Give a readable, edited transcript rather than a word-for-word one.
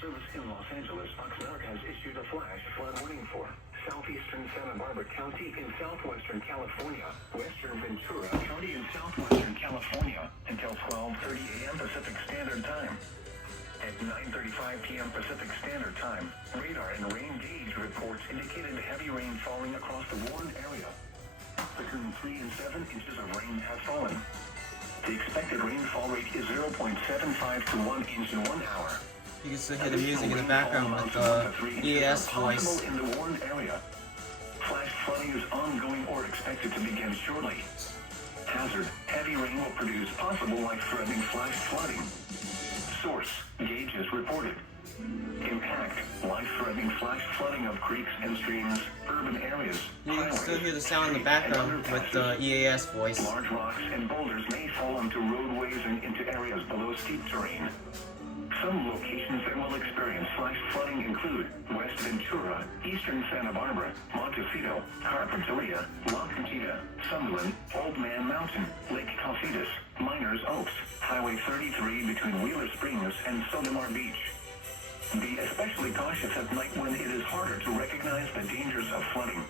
Service in Los Angeles, Fox America has issued a flash flood warning for southeastern Santa Barbara County in southwestern California, western Ventura County in southwestern California until 12:30 a.m. Pacific Standard Time. At 9:35 p.m. Pacific Standard Time, radar and rain gauge reports indicated heavy rain falling across the warned area. Between 3 and 7 inches of rain have fallen. The expected rainfall rate is 0.75 to 1 inch in 1 hour. You can still hear the music in the background with the EAS voice. In the warned area. Flash flooding is ongoing or expected to begin shortly. Hazard: heavy rain will produce possible life-threatening flash flooding. Source: gauges reported. Impact: life-threatening flash flooding of creeks and streams, urban areas. You can still hear the sound in the background with the EAS voice. Large rocks and boulders may fall onto roadways and into areas below steep terrain. Some locations that will experience flash flooding include West Ventura, Eastern Santa Barbara, Montecito, Carpinteria, La Conchita, Sunderland, Old Man Mountain, Lake Casitas, Miners Oaks, Highway 33 between Wheeler Springs and Sotomar Beach. Be especially cautious at night when it is harder to recognize the dangers of flooding.